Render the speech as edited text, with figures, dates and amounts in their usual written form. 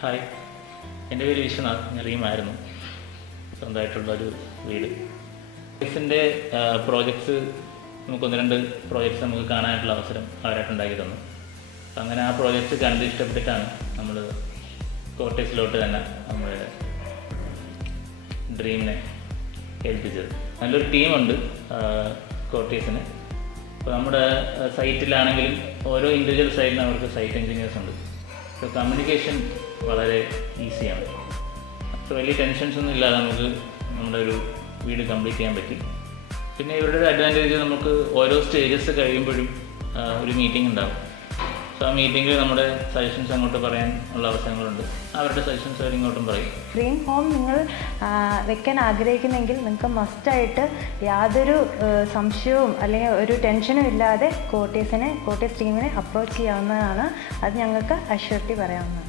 Hi, എൻ്റെ പേര് വിശ്വനാഥ്. ഞാൻ റീമായിരുന്നു. സ്വന്തമായിട്ടുള്ളൊരു വീട്. ഓഫീസിൻ്റെ പ്രോജക്ട്സ് നമുക്ക് 1-2 പ്രോജക്ട്സ് നമുക്ക് കാണാനായിട്ടുള്ള അവസരം അവരായിട്ടുണ്ടാക്കി തന്നു. അപ്പം അങ്ങനെ ആ പ്രോജക്ട്സ് കണ്ട് ഇഷ്ടപ്പെട്ടിട്ടാണ് നമ്മൾ കോട്ടേഴ്സിലോട്ട് തന്നെ നമ്മുടെ ഡ്രീമിനെ ഏൽപ്പിച്ചത്. നല്ലൊരു ടീമുണ്ട് കോട്ടേഴ്സിന്. ഇപ്പോൾ നമ്മുടെ സൈറ്റിലാണെങ്കിലും ഓരോ ഇൻഡിവിജ്വൽ സൈറ്റിനും അവർക്ക് സൈറ്റ് എഞ്ചിനീയേഴ്സ് ഉണ്ട്. അപ്പോൾ കമ്മ്യൂണിക്കേഷൻ വളരെ ഈസിയാണ്. അപ്പോൾ വലിയ ടെൻഷൻസ് ഒന്നും ഇല്ലാതെ നമുക്ക് നമ്മുടെ ഒരു വീട് കംപ്ലീറ്റ് ചെയ്യാൻ പറ്റി. പിന്നെ ഇവരുടെ ഒരു അഡ്വാൻറ്റേജ്, നമുക്ക് ഓരോ സ്റ്റേജസ് കഴിയുമ്പോഴും ഒരു മീറ്റിംഗ് ഉണ്ടാകും. സോ ആ മീറ്റിങ്ങിൽ നമ്മുടെ സജഷൻസ് അങ്ങോട്ട് പറയാൻ ഉള്ള അവസരങ്ങളുണ്ട്. അവരുടെ സജഷൻസ് അവർ ഇങ്ങോട്ടും പറയും. ഡ്രീം ഹോം നിങ്ങൾ വെക്കാൻ ആഗ്രഹിക്കുന്നെങ്കിൽ നിങ്ങൾക്ക് മസ്റ്റായിട്ട് യാതൊരു സംശയവും അല്ലെങ്കിൽ ഒരു ടെൻഷനും ഇല്ലാതെ കോട്ടേഴ്സ് ടീമിനെ അപ്രോച്ച് ചെയ്യാവുന്നതാണ്. അത് ഞങ്ങൾക്ക് അഷ്യൂരിറ്റി പറയാവുന്നതാണ്.